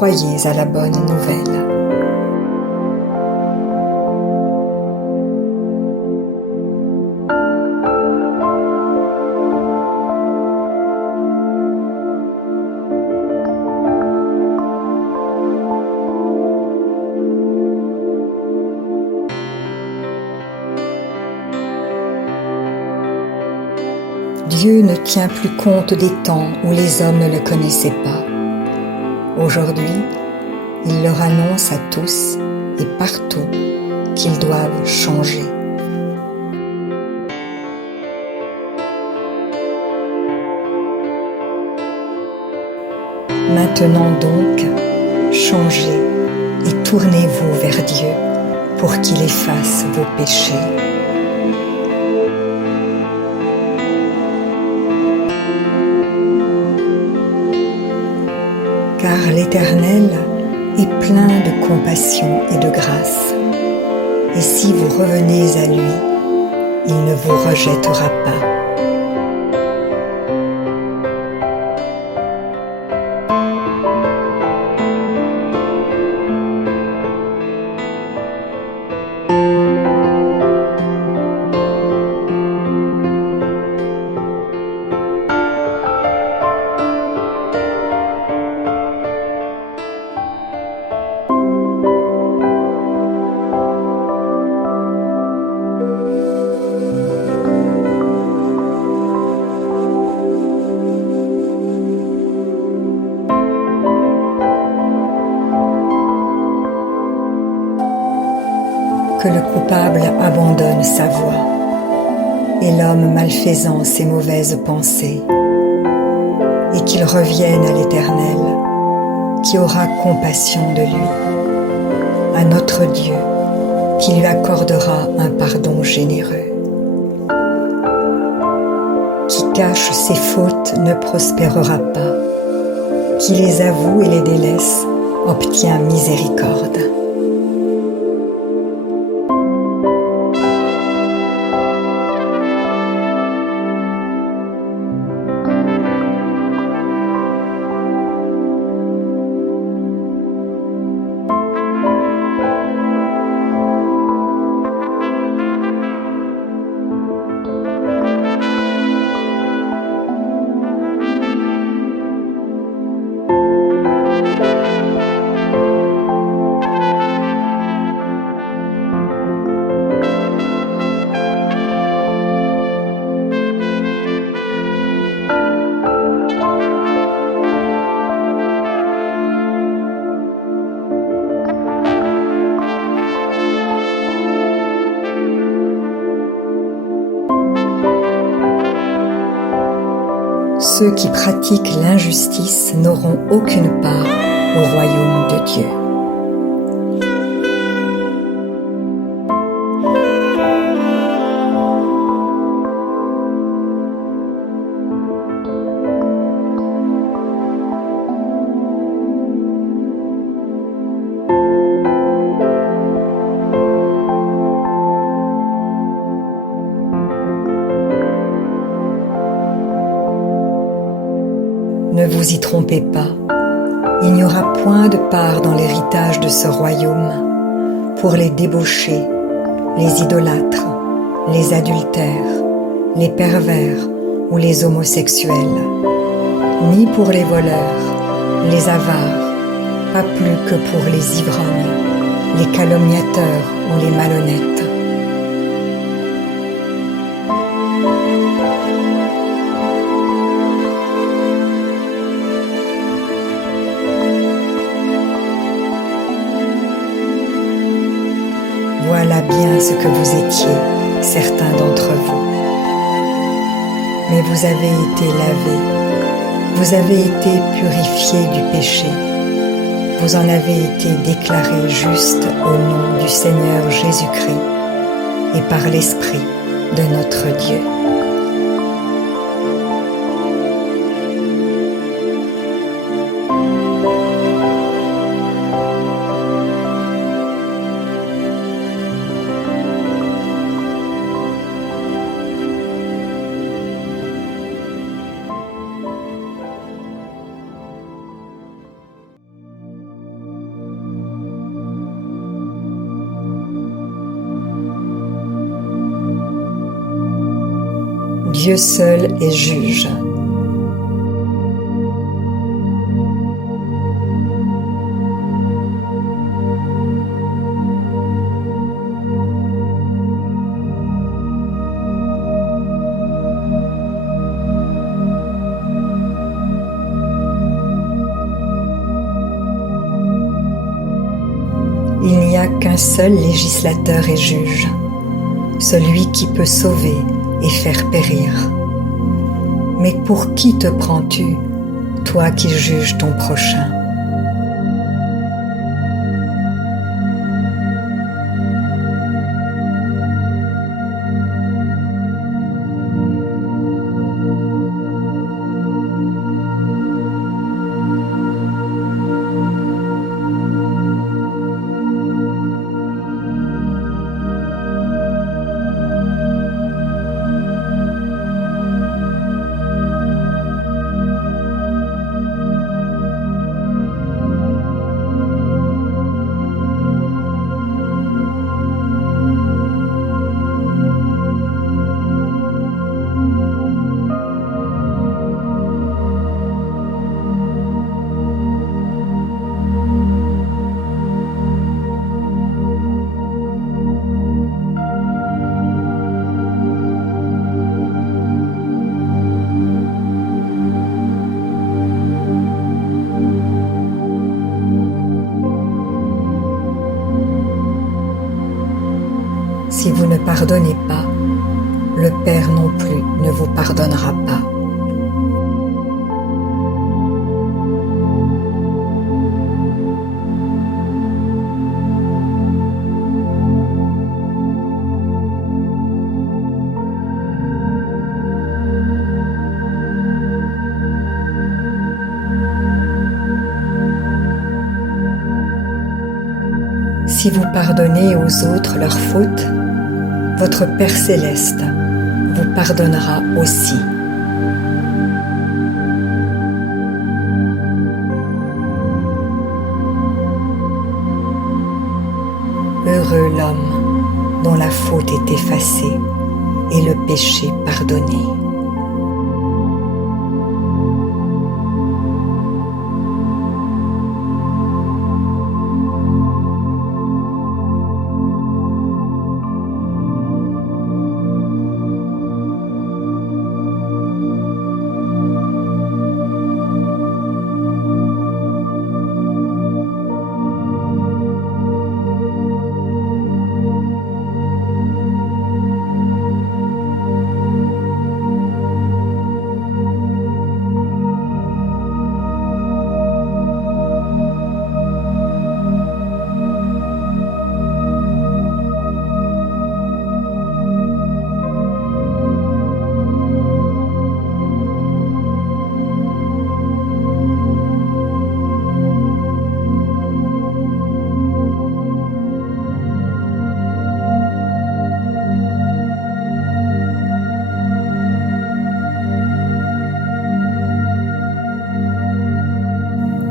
croyez à la bonne nouvelle. Dieu ne tient plus compte des temps où les hommes ne le connaissaient pas. Aujourd'hui, il leur annonce à tous et partout qu'ils doivent changer. Maintenant donc, changez et tournez-vous vers Dieu pour qu'il efface vos péchés. Car l'Éternel est plein de compassion et de grâce. Et si vous revenez à lui, il ne vous rejettera pas. Que le coupable abandonne sa voie et l'homme malfaisant ses mauvaises pensées, et qu'il revienne à l'Éternel, qui aura compassion de lui, à notre Dieu, qui lui accordera un pardon généreux. Qui cache ses fautes ne prospérera pas, qui les avoue et les délaisse obtient miséricorde. Ceux qui pratiquent l'injustice n'auront aucune part au royaume de Dieu. Ne vous y trompez pas, il n'y aura point de part dans l'héritage de ce royaume pour les débauchés, les idolâtres, les adultères, les pervers ou les homosexuels, ni pour les voleurs, les avares, pas plus que pour les ivrognes, les calomniateurs ou les malhonnêtes. Voilà bien ce que vous étiez, certains d'entre vous. Mais vous avez été lavés, vous avez été purifiés du péché, vous en avez été déclarés justes au nom du Seigneur Jésus-Christ et par l'Esprit de notre Dieu. Dieu seul est juge. Il n'y a qu'un seul législateur et juge, celui qui peut sauver et faire périr. Mais pour qui te prends-tu, toi qui juges ton prochain? Si vous ne pardonnez pas, le Père non plus ne vous pardonnera pas. Si vous pardonnez aux autres leurs fautes, votre Père céleste vous pardonnera aussi. Heureux l'homme dont la faute est effacée et le péché pardonné.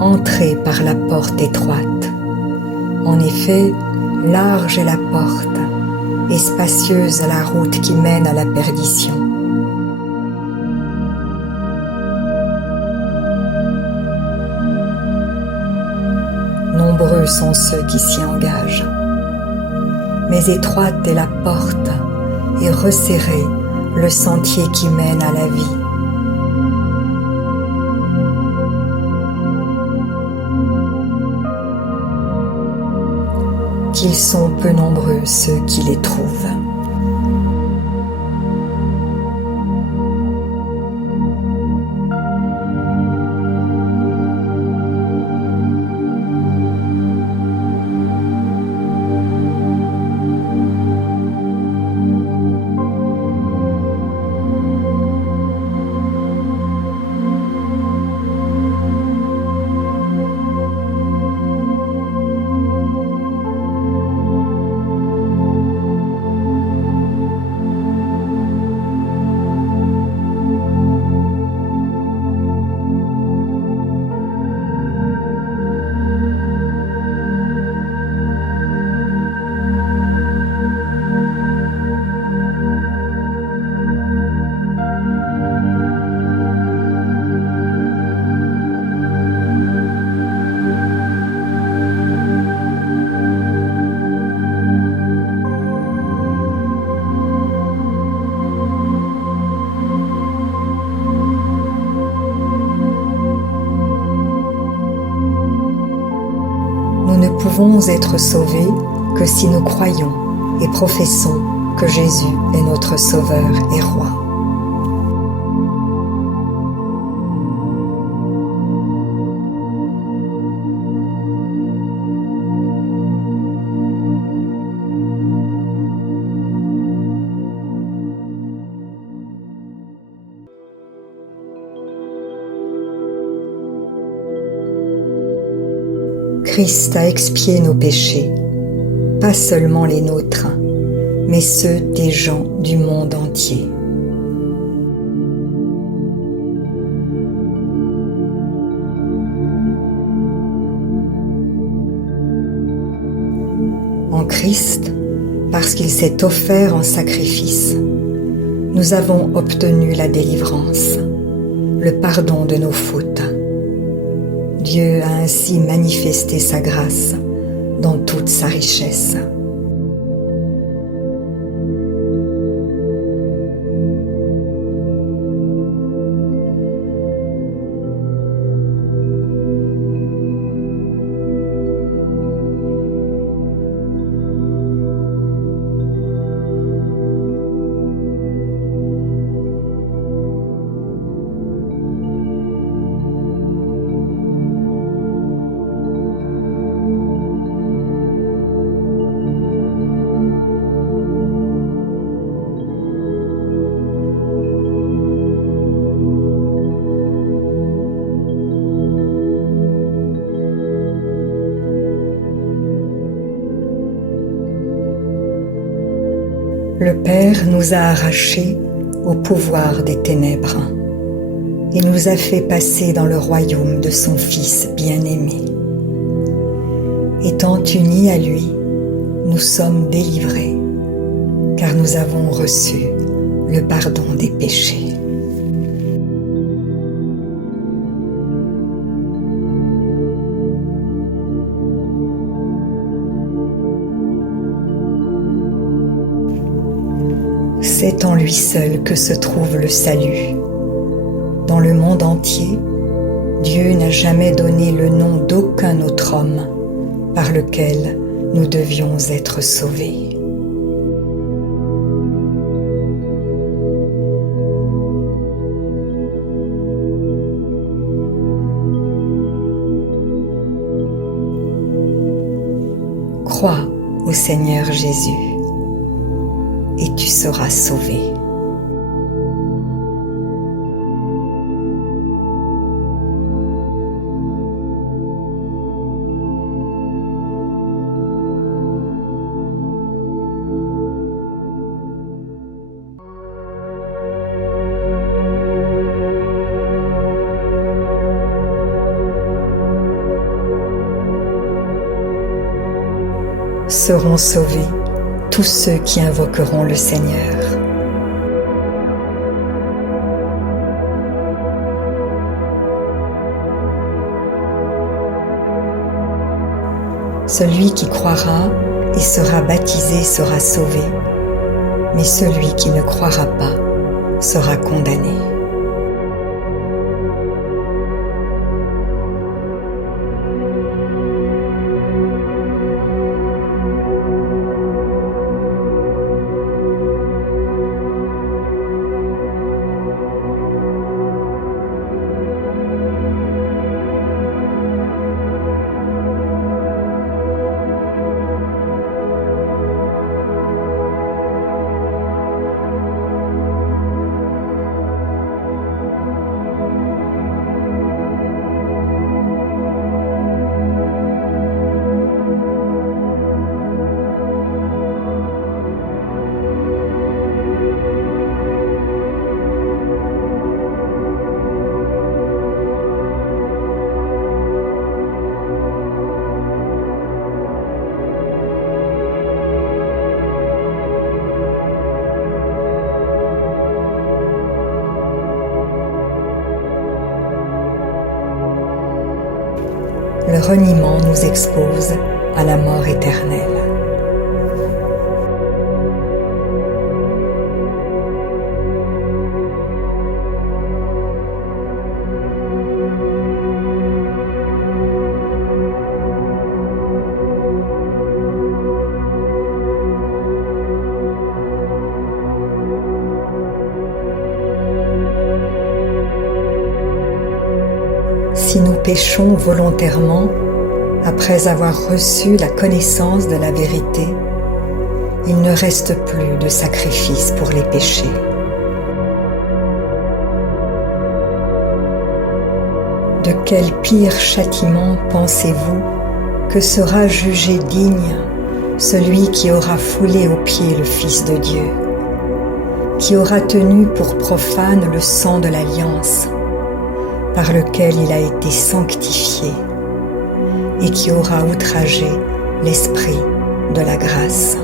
Entrez par la porte étroite. En effet, large est la porte, et spacieuse la route qui mène à la perdition. Nombreux sont ceux qui s'y engagent, mais étroite est la porte, et resserré le sentier qui mène à la vie. Qu'ils sont peu nombreux ceux qui les trouvent. nous ne pouvons être sauvés que si nous croyons et professons que Jésus est notre Sauveur et Roi. Christ a expié nos péchés, pas seulement les nôtres, mais ceux des gens du monde entier. En Christ, parce qu'il s'est offert en sacrifice, nous avons obtenu la délivrance, le pardon de nos fautes. Dieu a ainsi manifesté sa grâce dans toute sa richesse. Le Père nous a arrachés au pouvoir des ténèbres et nous a fait passer dans le royaume de son Fils bien-aimé. Étant unis à lui, nous sommes délivrés, car nous avons reçu le pardon des péchés. C'est en lui seul que se trouve le salut. Dans le monde entier, Dieu n'a jamais donné le nom d'aucun autre homme par lequel nous devions être sauvés. Crois au Seigneur Jésus et tu seras sauvé. Seront sauvés tous ceux qui invoqueront le Seigneur. Celui qui croira et sera baptisé sera sauvé, mais celui qui ne croira pas sera condamné. Le reniement nous expose à la mort éternelle. péchons volontairement après avoir reçu la connaissance de la vérité, il ne reste plus de sacrifice pour les péchés. De quel pire châtiment pensez-vous que sera jugé digne celui qui aura foulé aux pieds le Fils de Dieu, qui aura tenu pour profane le sang de l'alliance, par lequel il a été sanctifié, et qui aura outragé l'Esprit de la grâce.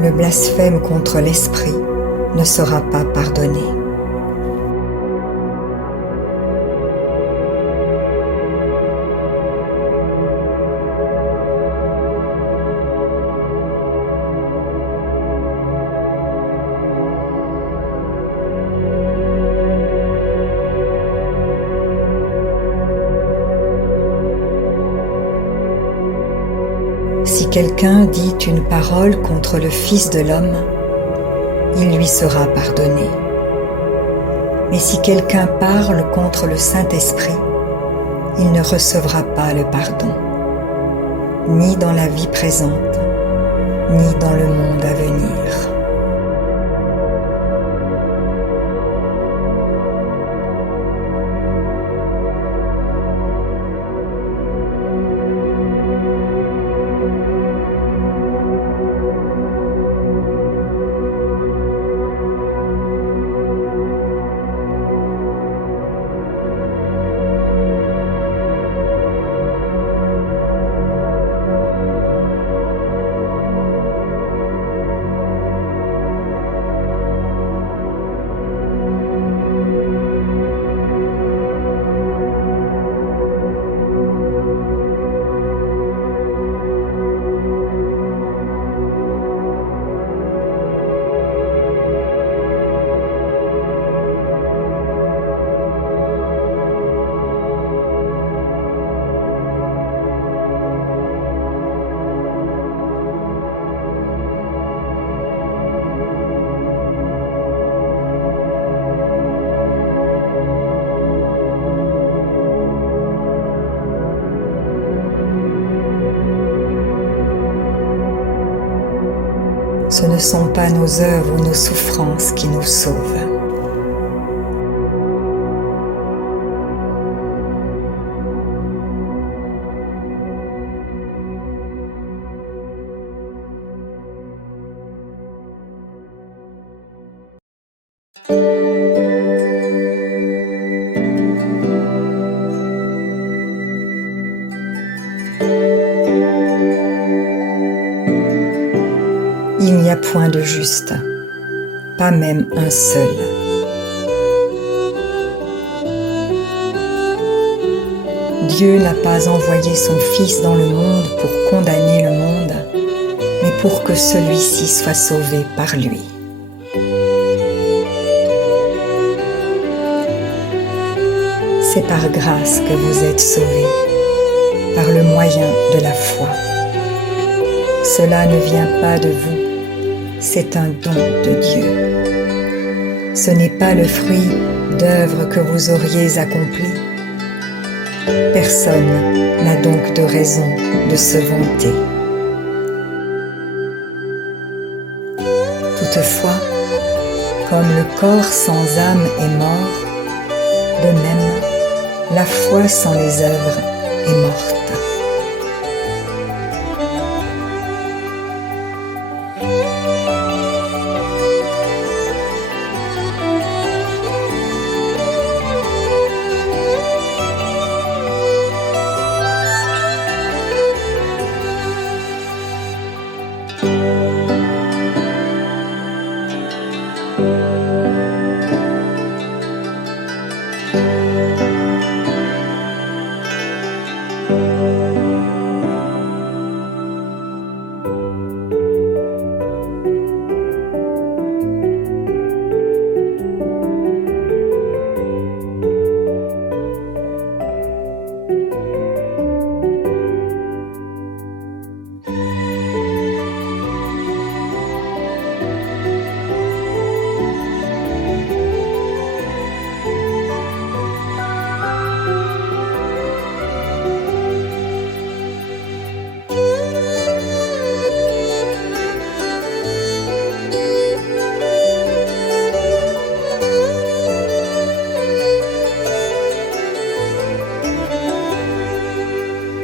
Le blasphème contre l'Esprit ne sera pas pardonné. Si quelqu'un dit une parole contre le Fils de l'homme, il lui sera pardonné. Mais si quelqu'un parle contre le Saint-Esprit, il ne recevra pas le pardon, ni dans la vie présente, ni dans le monde à venir. Ce ne sont pas nos œuvres ou nos souffrances qui nous sauvent. Il n'y a point de juste, pas même un seul. Dieu n'a pas envoyé son Fils dans le monde pour condamner le monde, mais pour que celui-ci soit sauvé par lui. C'est par grâce que vous êtes sauvés, par le moyen de la foi. Cela ne vient pas de vous, c'est un don de Dieu. Ce n'est pas le fruit d'œuvres que vous auriez accomplies. Personne n'a donc de raison de se vanter. Toutefois, comme le corps sans âme est mort, de même, la foi sans les œuvres est morte.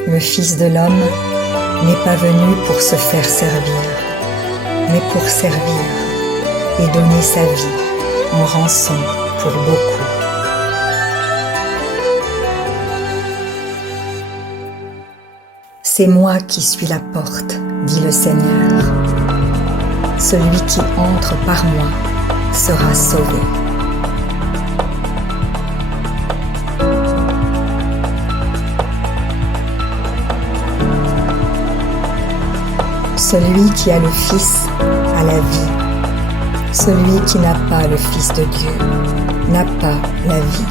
Le Fils de l'homme n'est pas venu pour se faire servir, mais pour servir et donner sa vie en rançon pour beaucoup. C'est moi qui suis la porte, dit le Seigneur. Celui qui entre par moi sera sauvé. Celui qui a le Fils a la vie. Celui qui n'a pas le Fils de Dieu n'a pas la vie.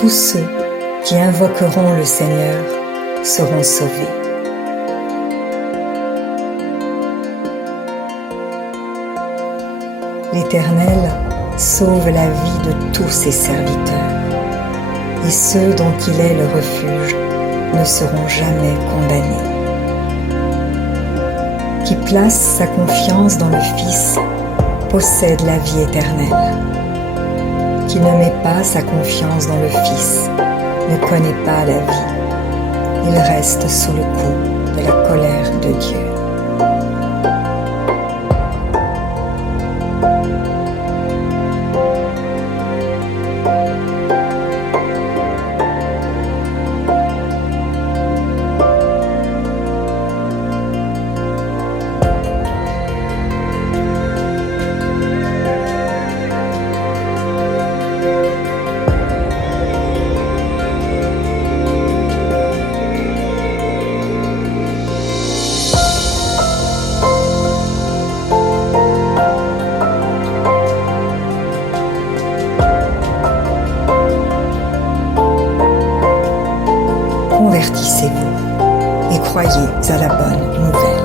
Tous ceux qui invoqueront le Seigneur seront sauvés. L'Éternel sauve la vie de tous ses serviteurs, et ceux dont il est le refuge ne seront jamais condamnés. Qui place sa confiance dans le Fils possède la vie éternelle. Qui ne met pas sa confiance dans le Fils ne connaît pas la vie. Il reste sous le coup de la colère de Dieu. Convertissez-vous et croyez à la bonne nouvelle.